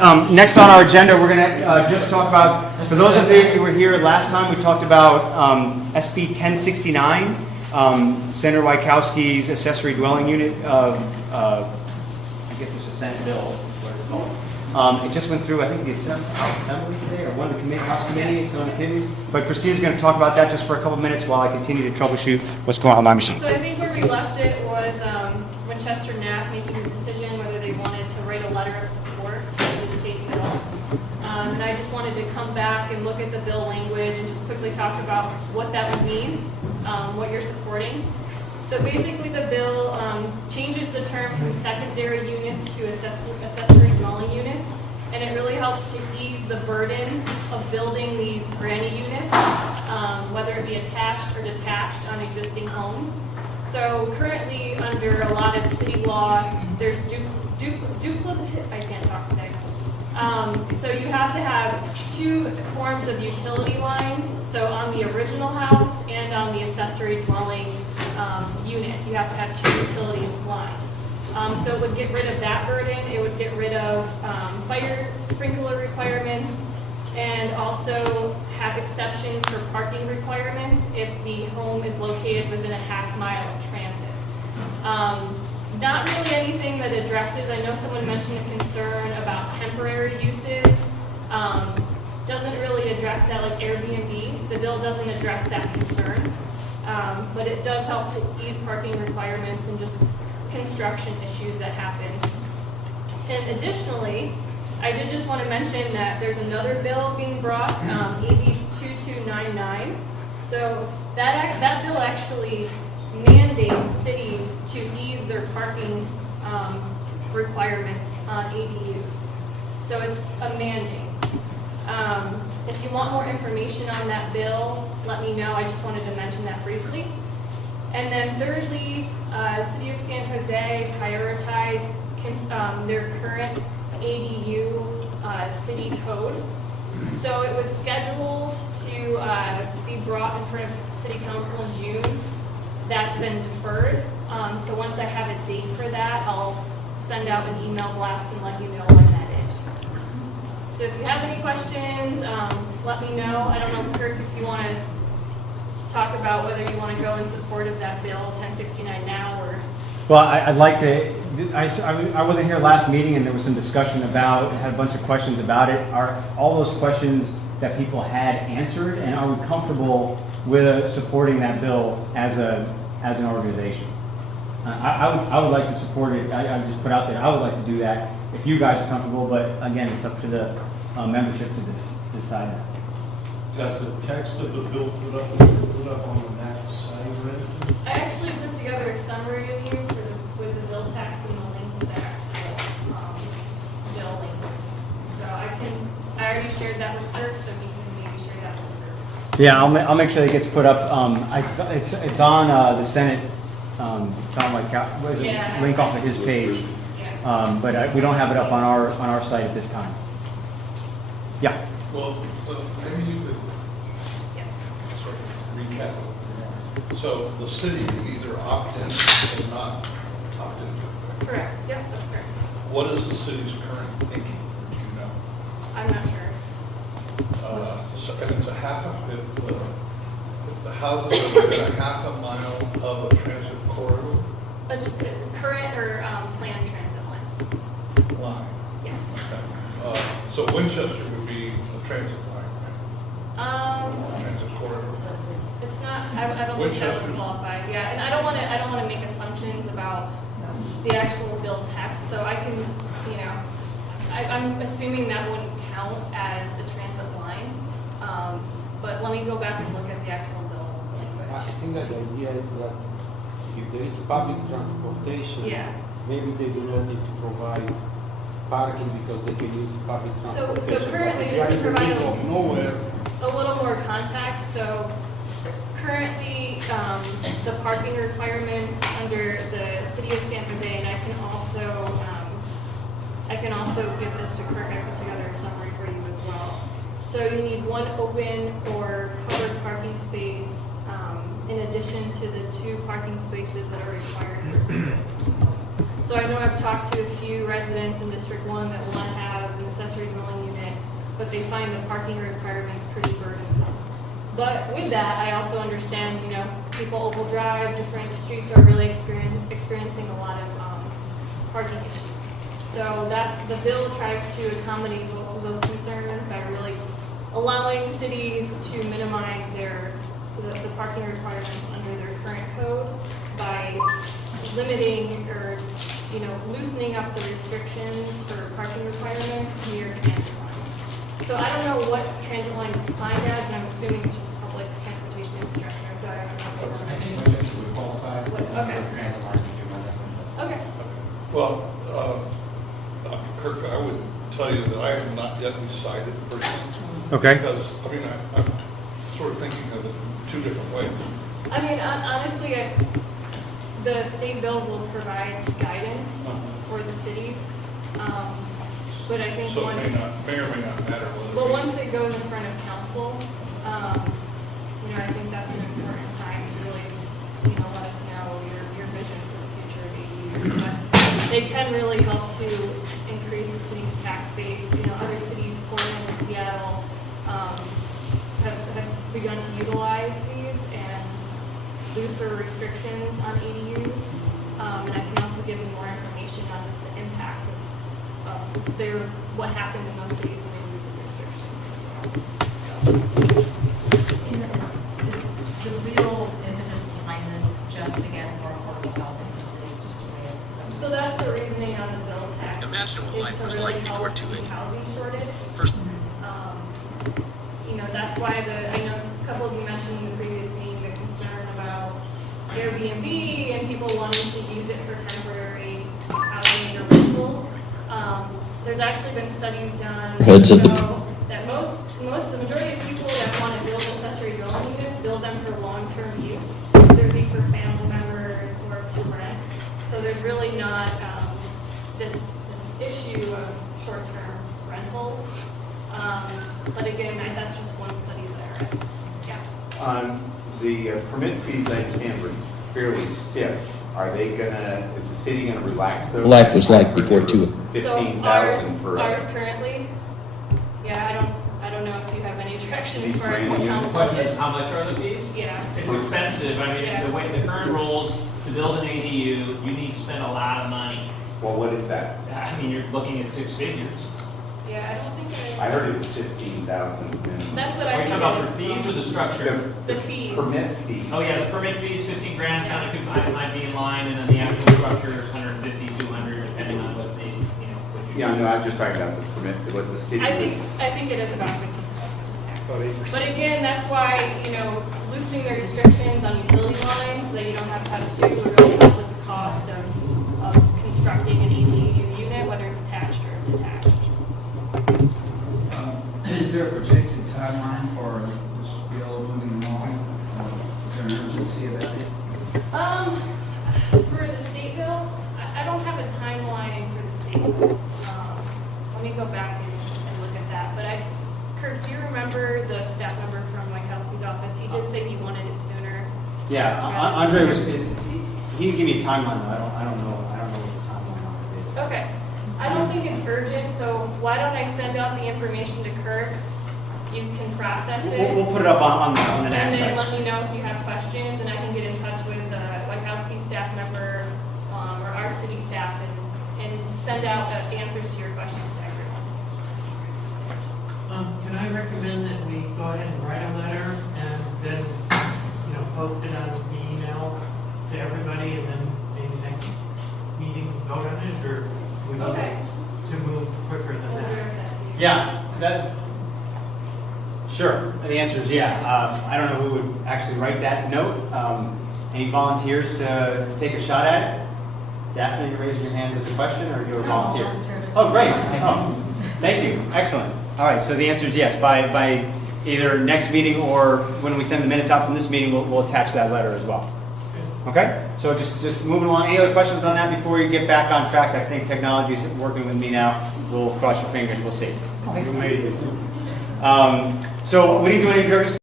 Next on our agenda, we're going to just talk about, for those of you who were here last time, we talked about SB 1069, Senator Wajkowski's accessory dwelling unit. I guess it's a Senate bill, what it's called. It just went through, I think, the House Assembly today, or one of the House committees, some of the committees. But Christina's going to talk about that just for a couple minutes while I continue to troubleshoot what's going on with my machine. So I think where we left it was Winchester NAC making a decision whether they wanted to write a letter of support for the state bill. And I just wanted to come back and look at the bill language and just quickly talk about what that would mean, what you're supporting. So basically the bill changes the term from secondary units to accessory dwelling units, and it really helps to ease the burden of building these granny units, whether it be attached or detached on existing homes. So currently under a lot of city law, there's duplicate, I can't talk today. So you have to have two forms of utility lines. So on the original house and on the accessory dwelling unit, you have to have two utility lines. So it would get rid of that burden. It would get rid of fire sprinkler requirements, and also have exceptions for parking requirements if the home is located within a half-mile of transit. Not really anything that addresses, I know someone mentioned a concern about temporary uses. Doesn't really address that, like Airbnb. The bill doesn't address that concern. But it does help to ease parking requirements and just construction issues that happen. And additionally, I did just want to mention that there's another bill being brought, AB 2299. So that bill actually mandates cities to ease their parking requirements on ADUs. So it's a mandate. If you want more information on that bill, let me know. I just wanted to mention that briefly. And then thirdly, City of San Jose prioritized their current ADU city code. So it was scheduled to be brought in front of City Council in June. That's been deferred. So once I have a date for that, I'll send out an email blast and let you know when that is. So if you have any questions, let me know. I don't know, Kirk, if you want to talk about whether you want to go in support of that bill 1069 now or... Well, I'd like to, I wasn't here last meeting and there was some discussion about, had a bunch of questions about it. Are all those questions that people had answered, and are we comfortable with supporting that bill as an organization? I would like to support it. I just put out there, I would like to do that if you guys are comfortable, but again, it's up to the membership to decide that. Does the text of the bill put up on the NAC site or anything? I actually put together a summary of you with the bill text and the link to the actual bill link. So I already shared that with Kirk, so he can maybe share that with Kirk. Yeah, I'll make sure it gets put up. It's on the Senate, John White, what is it? Yeah. Link off of his page. Yeah. But we don't have it up on our site at this time. Yeah. Well, maybe you could Yes. sort of recap it. So the city can either opt in or not opt in. Correct. Yes, that's correct. What is the city's current thinking? Do you know? I'm not sure. So if it's if the houses are within a half a mile of a transit corridor Current or planned transit lines? line. Yes. Okay. So Winchester would be a transit line, right? Transit corridor. It's not. I don't think that would qualify. Yeah, and I don't want to make assumptions about the actual bill text. So I can, I'm assuming that wouldn't count as a transit line. But let me go back and look at the actual bill I language. think that the idea is that if there is public transportation, Yeah. maybe they do not need to provide parking because they can use public So transportation. currently, But if just you to are in the provide middle of nowhere, a little more context. So currently, the parking requirements under the City of San Jose, and I can also give this to Kirk. I put together a summary for you as well. So you need one open or covered parking space in addition to the 2 parking spaces that are required for city. So I know I've talked to a few residents in District 1 that want to have an accessory but they find the parking requirements pretty burdensome. But with that, I also understand, you know, people will drive, different streets are really experiencing a lot of parking issues. So the bill tries to accommodate both of those concerns by really allowing cities to minimize the parking requirements under their current code by limiting or, you know, loosening up the restrictions for parking requirements near transit lines. So I don't know what transit line is defined as, and I'm assuming it's just public transportation infrastructure. But I don't know. I think Winchester would qualify. Okay. Transit lines to do that. Okay. Well, Dr. Kirk, I would tell you that I have not yet decided personally. Okay. Because, I mean, I'm sort of thinking of it two different ways. I mean, honestly, the state bills will provide guidance for the cities. But I think So once, it may or may not matter whether. well, once it goes in front of council, you know, I think that's an important time to really, you know, let us know your vision for the future of ADUs. But they can really help to increase the city's tax base. You know, other cities, Portland and Seattle, have begun to utilize these and looser restrictions on ADUs. And I can also give you more information on just the impact of what happened in those cities when they loosened restrictions. So, is the real impetus behind this just to get more affordable housing in the city? It's just a way of. So that's the reasoning on the bill tax. Imagine what is life to was really like before help the 280. housing shortage. First, You know, that's why I know a couple of you mentioned in the previous meeting the concern about Airbnb and people wanting to use it for temporary housing or rentals. There's actually been studies done that show that the majority of people that want to build accessory dwelling units build them for long-term use, whether it be for family members or to rent. So there's really not this issue of short-term rentals. But again, that's just one study there. Yeah. The permit fees, I understand, were fairly stiff. Are they is the city gonna relax those? Life was like before two. So 15,000 for. ours currently, yeah, I don't know if you have any direction as These far as what brand new The council question is, is. how much are the fees? Yeah. It's expensive. I Yeah. mean, the way the current rules, to build an ADU, you need to spend a lot of money. Well, what is that? I mean, you're looking at six figures. Yeah, I don't think I heard it was 15,000 minimum. that's what Are I you think. talking about it for is. fees or the structure? The fees. Permit fee. Oh, yeah, the permit fees, 15 grand, sounded good, might be in line, and then the actual structure is 150, 200, depending on what the, you know, what you. Yeah, no, I'm just talking about the permit, what the city I think was. it is about 50,000. But again, that's why, you know, loosening the restrictions on utility lines so that you don't have to have two would really help with the cost of constructing an ADU unit, whether it's attached or detached. Is there a projected timeline for this bill moving along? Is there an urgency about it? For the state bill, I don't have a timeline for the state bills. Let me go back and look at that. But Kirk, do you remember the staff member from Wachowski's office? He did say he wanted it sooner. Yeah, Andre he didn't give me a timeline though. I don't know what the timeline on it is. Okay. I don't think it's urgent, so why don't I send out the information to Kirk? You can process it. We'll put it up on the And next then site. let me know if you have questions, and I can get in touch with Wachowski staff member or our city staff and send out answers to your questions to everyone. Can I recommend that we go ahead and write a letter and then, you know, post it on the email to everybody and then maybe next meeting vote on it, or we need Okay. to move quicker than We'll that? direct that to you. Yeah, sure. The answer is yeah. I don't know who would actually write that note. Any volunteers to take a shot at it? Daphne, you raising your hand as a question, or you're a volunteer? volunteer to Oh, great. take a shot. Oh, thank you. Excellent. All right, so the answer is yes. By either next meeting or when we send the minutes out from this meeting, we'll attach that letter as well. Okay? So just moving along. Any other questions on that before you get back on track? I think technology's working with me now. We'll cross your fingers. We'll see. So what are you doing in